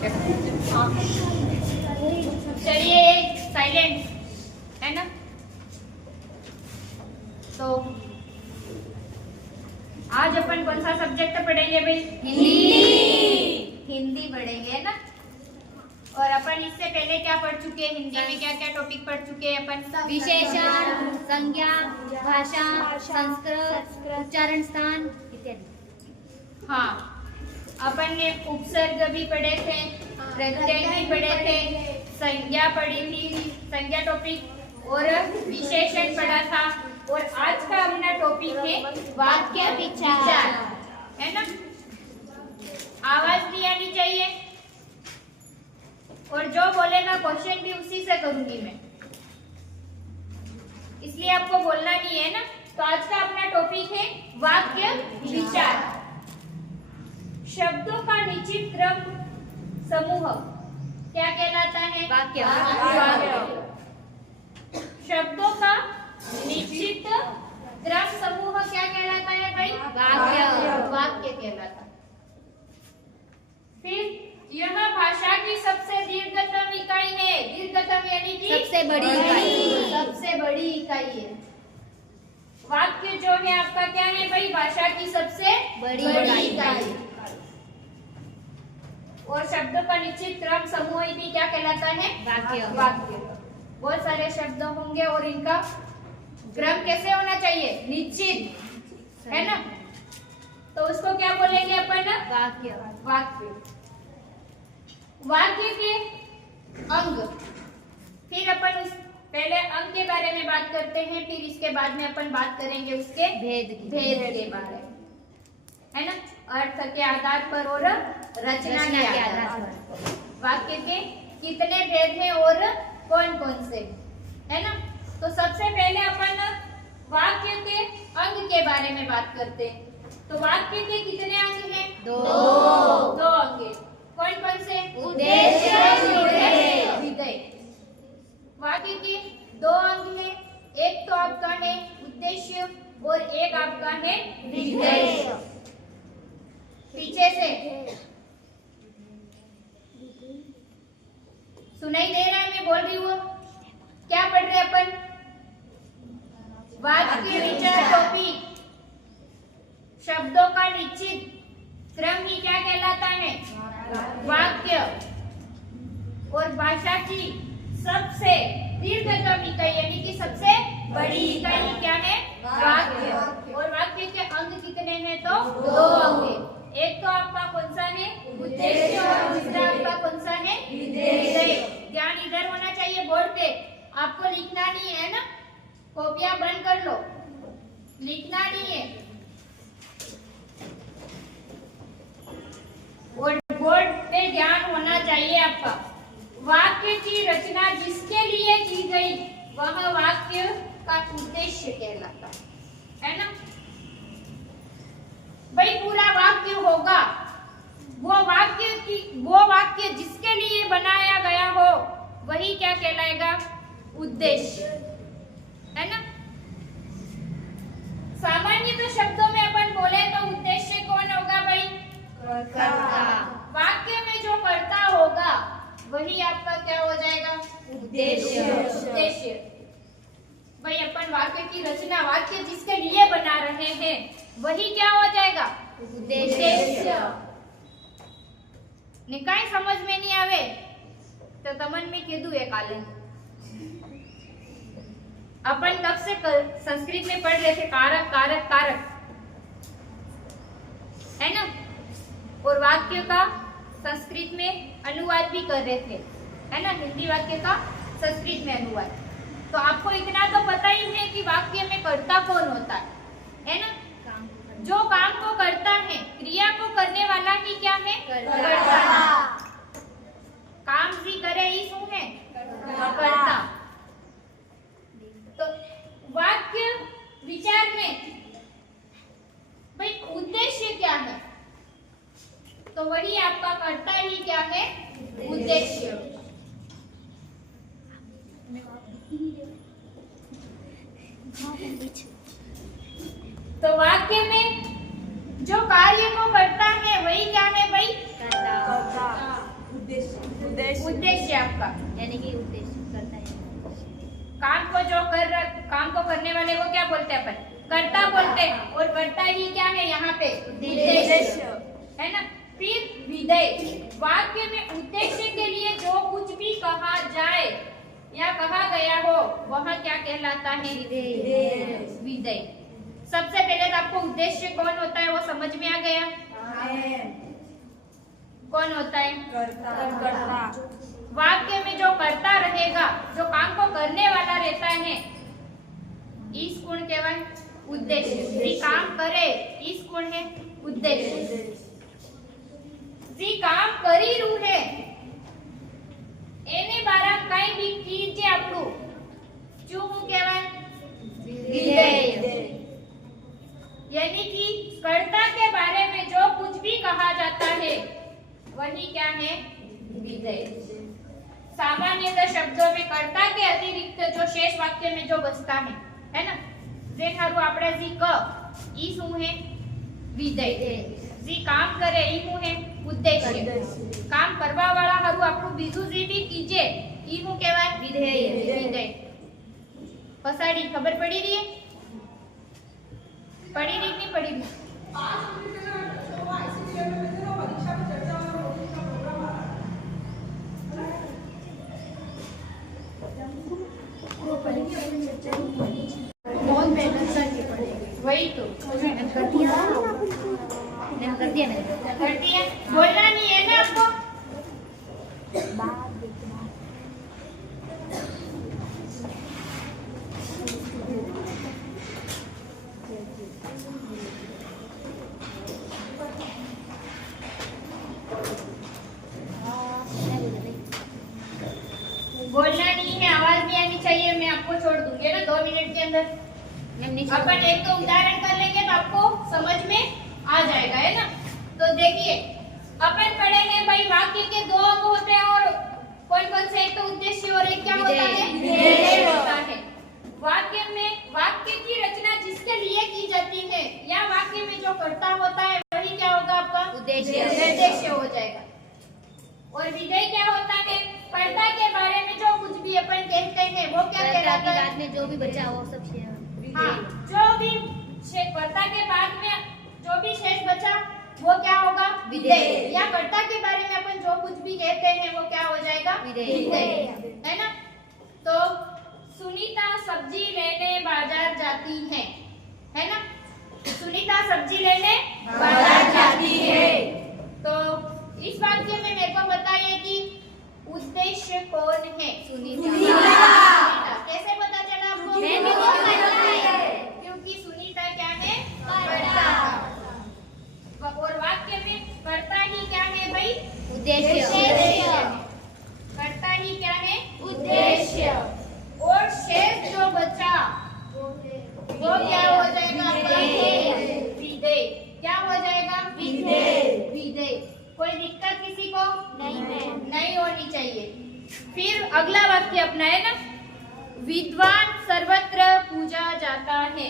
चलिए साइलेंट है ना। तो आज अपन कौन सा सब्जेक्ट पढ़ेंगे भाई? हिंदी पढ़ेंगे है ना। और अपन इससे पहले क्या पढ़ चुके हैं? हिंदी में क्या क्या टॉपिक पढ़ चुके हैं अपन? विशेषण, संज्ञा, भाषा, संस्कृत, उच्चारण स्थान इत्यादि। हाँ, अपन ने उपसर्ग भी पढ़े थे, प्रत्यय भी पढ़े थे, संज्ञा पढ़ी थी, संज्ञा टॉपिक, और विशेषण पढ़ा था। और आज का अपना टॉपिक है वाक्य विचार, है ना। आवाज नहीं आनी चाहिए, और जो बोलेगा क्वेश्चन भी उसी से करूंगी मैं, इसलिए आपको बोलना नहीं है ना। तो आज का अपना टॉपिक है वाक्य विचार। शब्दों का निश्चित क्रम समूह क्या कहलाता है? वाक्य। शब्दों का निश्चित क्रम समूह क्या कहलाता है भाई? वाक्य कहलाता है। फिर यह भाषा की सबसे दीर्घतम इकाई है। दीर्घतम यानी कि सबसे बड़ी इकाई। सबसे बड़ी इकाई है। वाक्य जो है आपका क्या है भाई? भाषा की सबसे बड़ी इकाई। और शब्दों का निश्चित क्रम समूह भी क्या कहलाता है? वाक्य। बहुत सारे शब्द होंगे और इनका क्रम कैसे होना चाहिए? निश्चित, है ना। तो उसको क्या बोलेंगे अपन? वाक्य। वाक्य के अंग। फिर अपन पहले अंग के बारे में बात करते हैं, फिर इसके बाद में अपन बात करेंगे उसके भेद के बारे में, है ना। अर्थ के आधार पर और रचना के आधार पर वाक्य के कितने भेद हैं और कौन कौन से, है ना। तो सबसे पहले अपन वाक्य के अंग के बारे में बात करते हैं। तो वाक्य के कितने अंग हैं? दो अंग हैं। कौन कौन से? उद्देश्य, विधेय। वाक्य के दो अंग हैं। एक तो आपका है उद्देश्य और एक आपका है विधेय। पीछे से सुनाई दे रहा है? मैं बोल रही हूँ। क्या पढ़ रहे अपन? वाक्य विचार टॉपिक। शब्दों का निश्चित क्रम ही क्या कहलाता है? वाक्य। और भाषा की सबसे दीर्घतम इकाई यानी कि सबसे बड़ी इकाई क्या है? वाक्य। और वाक्य के अंग कितने हैं? तो दो अंग हैं। एक तो आपका कौन सा है? उद्देश्य, और दूसरा आपका कौन सा है? विधेय। ध्यान इधर होना चाहिए बोर्ड पे। आपको लिखना नहीं है ना, कॉपियां बंद कर लो, लिखना नहीं है। और बोर्ड पे ध्यान होना चाहिए आपका। वाक्य की रचना जिसके लिए की गई वह वाक्य का उद्देश्य कहलाता है ना। भाई पूरा वाक्य होगा, वो वाक्य जिसके लिए बनाया गया हो वही क्या कहलाएगा? उद्देश्य, है ना। सामान्यतः शब्दों में अपन बोले तो उद्देश्य कौन होगा भाई? कर्ता। वाक्य में जो कर्ता होगा वही आपका क्या हो जाएगा? उद्देश्य। भाई अपन वाक्य की रचना, वाक्य जिसके लिए बना रहे हैं वही क्या हो जाएगा? उद्देश्य। निकाय समझ में नहीं आवे तो तमन में कीधु है काले। अपन तब से संस्कृत में पढ़ रहे थे कारक कारक कारक, है ना। और वाक्य का संस्कृत में अनुवाद भी कर रहे थे, है ना। हिंदी वाक्य का संस्कृत में अनुवाद। तो आपको इतना तो पता ही है कि वाक्य में कर्ता कौन होता है ना। जो काम को करता है, क्रिया को करने वाला ही क्या है? कर्ता। काम भी करे ही शू है? कर्ता। तो वाक्य विचार में भाई उद्देश्य क्या है? तो वही आपका कर्ता ही क्या है? उद्देश्य। तो वाक्य में जो कार्य को करता है वही क्या है भाई? कर्ता। उद्देश्य आपका यानी कि उद्देश्य करता है। काम को करने वाले को क्या बोलते हैं अपन? कर्ता बोलते हैं। और कर्ता ही क्या है यहाँ पे? उद्देश्य है ना। फिर विधेय, वाक्य में उद्देश्य के लिए जो कुछ भी कहा जाए या कहा गया हो वह क्या कहलाता है? विधेय। सबसे पहले तो आपको उद्देश्य कौन होता है वो समझ में आ गया? कौन होता है? कर्ता। वाक्य में जो कर्ता रहेगा, जो काम को करने वाला रहता है, इस गुण केवल उद्देश्य। जी काम करे, इस गुण है उद्देश्य। जी काम કરી રહ્યું है એને બારા કઈ બી કીજે આપણું શું કહેવાય? વિધેય। यानी कि कर्ता के बारे में जो कुछ भी कहा जाता है वही क्या है? विधेय। सामान्यतः शब्दों में कर्ता के अतिरिक्त जो शेष वाक्य में जो बचता है ना, जे थारू આપણે जी क ई શું है? विधेय। जी काम करे ई શું है? उद्देश्य। काम करवा वाला हारू આપણું બીજું જે બી કીજે ઈ શું કહેવાય? વિધેય। વિધેય। પસાડી ખબર પડી રહી? पढ़ी नहीं नहीं पढ़ी नहीं। बहुत मेहनत करनी पड़ेगी। वही तो मेहनत कर दिया मैंने। कर दिया। बोलना नहीं है ना आपको? बोलना नहीं है, आवाज नहीं आनी चाहिए। मैं आपको छोड़ दूंगी ना 2 मिनट के अंदर। अपन एक तो उदाहरण कर लेंगे तो आपको समझ में आ जाएगा, है ना। तो देखिए अपन पढ़े हैं भाई वाक्य के 2 अंग होते हैं और कौन कौन से? एक तो उद्देश्य और एक क्या होता है? विधेय होता है। वाक्य की रचना जिसके लिए की जाती है या वाक्य में जो कर्ता होता है वही क्या होगा आपका? उद्देश्य हो जाएगा। और विधेय क्या होता है? कर्ता के बारे में जो कुछ भी अपन कहते हैं वो क्या कहलाता है? बाद में जो भी बचा वो सब हाँ, जो भी कर्ता के बाद में जो भी शेष बचा वो क्या होगा? विधेय। या कर्ता के बारे में अपन जो कुछ भी कहते हैं वो क्या हो जाएगा? विधेय। है ना। तो सुनीता सब्जी लेने बाजार जाती है ना। सुनीता सब्जी लेने बाजार जाती है। तो इस वाक्य में मेरे को बताइए कि उद्देश्य कौन है? सुनीता। कैसे पता चला आपको? क्योंकि सुनीता क्या है? कर्ता। और वाक्य में कर्ता ही क्या है भाई? उद्देश्य। कर्ता ही क्या है? उद्देश्य। और शेष जो बचा वो क्या हो जाएगा? विधेय। क्या हो जाएगा? विधेय। कोई दिक्कत किसी को? नहीं होनी चाहिए। फिर अगला वाक्य अपना है ना, विद्वान सर्वत्र पूजा जाता है।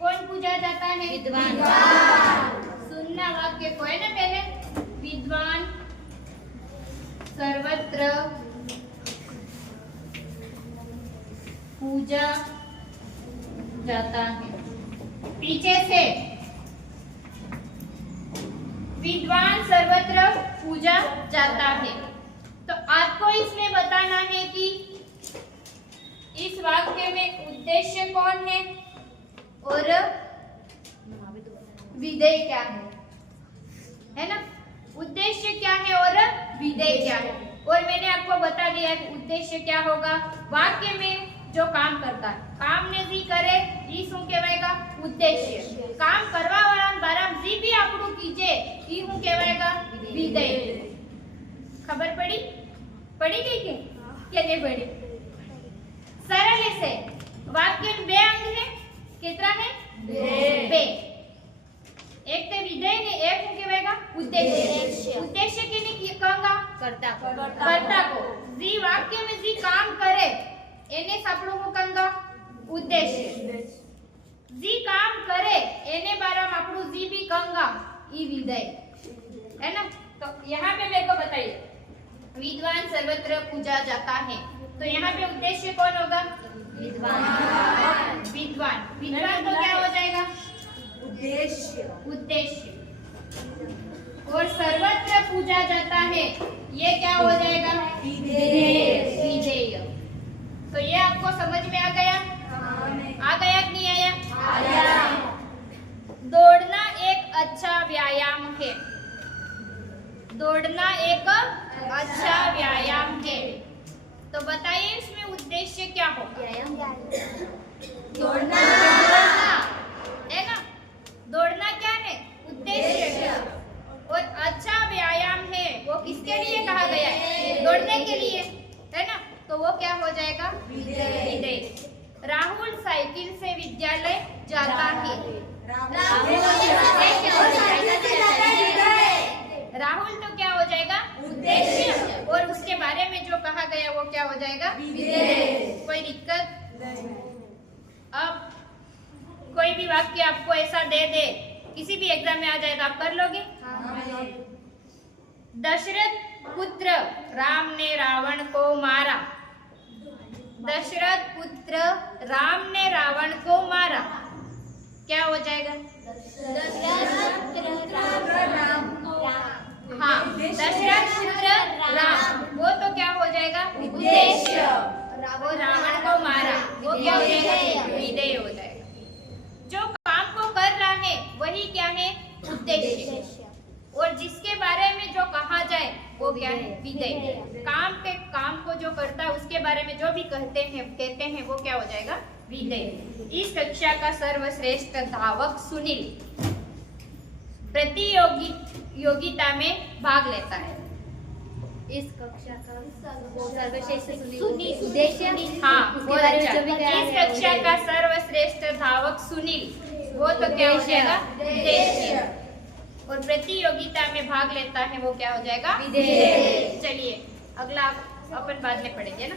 कौन पूजा जाता है? विद्वान। सुनना वाक्य को है ना पहले, विद्वान सर्वत्र पूजा जाता है। पीछे से विद्वान सर्वत्र पूजा जाता है। तो आपको इसमें बताना है कि इस वाक्य में उद्देश्य कौन है और विधेय क्या है ना। उद्देश्य क्या है और विधेय क्या है। और मैंने आपको बता दिया कि उद्देश्य क्या होगा? वाक्य में जो काम करता है, काम ने जी करे ई શું કહેવાયगा? ઉદ્દેશ્ય। काम કરવા વાળા બારા जी भी આપણું કીજે ई શું કહેવાયगा? વિધેય। ખબર પડી? પડી ગઈ કે नहीं पड़ी? सरल से वाक्य में 2 अंग है। कितना है? 2। एक ते विधेय ने एक શું કહેવાયगा? उद्देश्य। उद्देश्य केने कहूंगा? कर्ता को। जी वाक्य में जी काम करे એને આપણું શું કહુંगा? उद्देश्य। जी काम करे એને બારામાં આપણું जी भी कहूंगा ई विधेय, है ना। तो यहाँ पे मेरे को बताइए, विद्वान सर्वत्र पूजा जाता है। तो यहाँ पे उद्देश्य कौन होगा? विद्वान। विद्वान। विद्वान तो क्या हो जाएगा? उद्देश्य। और सर्वत्र पूजा जाता है, ये क्या हो जाएगा? विधेय। तो ये आपको समझ में आ गया? आ गया कि नहीं आया? दौड़ना एक अच्छा व्यायाम है। दौड़ना एक अच्छा व्यायाम है। तो बताइए इसमें उद्देश्य क्या होगा? दौड़ना है ना? दौड़ना क्या है? उद्देश्य। और अच्छा व्यायाम है वो किसके लिए कहा गया है? दौड़ने के लिए, है ना? तो वो क्या हो जाएगा? विधेय। राहुल साइकिल से विद्यालय जाता है। राहुल तो क्या हो जाएगा? उद्देश्य। और उसके बारे में जो कहा गया वो क्या हो जाएगा? कोई दिक्कत? अब कोई भी वाक्य आपको ऐसा दे दे, किसी भी एग्जाम में आ जाए तो आप कर लोगे? दशरथ पुत्र राम ने रावण को मारा। दशरथ पुत्र राम ने रावण को मारा, क्या हो जाएगा? हाँ, दशरथ पुत्र राम, वो तो क्या हो जाएगा? उद्देश्य। वो रावण को मारा, वो क्या हो जाएगा? विधेय हो जाएगा। जो काम को कर रहा है वही क्या है? उद्देश्य। और जिसके बारे में जो कहा जाए वो क्या है? विधेय। काम को जो करता है उसके बारे में जो भी कहते हैं वो क्या हो जाएगा? विधेय। इस कक्षा का सर्वश्रेष्ठ धावक सुनील प्रतियोगिता में भाग लेता है। इस कक्षा का सर्वश्रेष्ठ सुनील उद्देश्य। हाँ, बहुत अच्छा। इस कक्षा का सर्वश्रेष्ठ धावक सुनील, वो तो क्या हो जाएगा? उद्देश्य। और प्रतियोगिता में भाग लेता है वो क्या हो जाएगा? विधेय। चलिए अगला अपन बाद में पढ़ेंगे ना।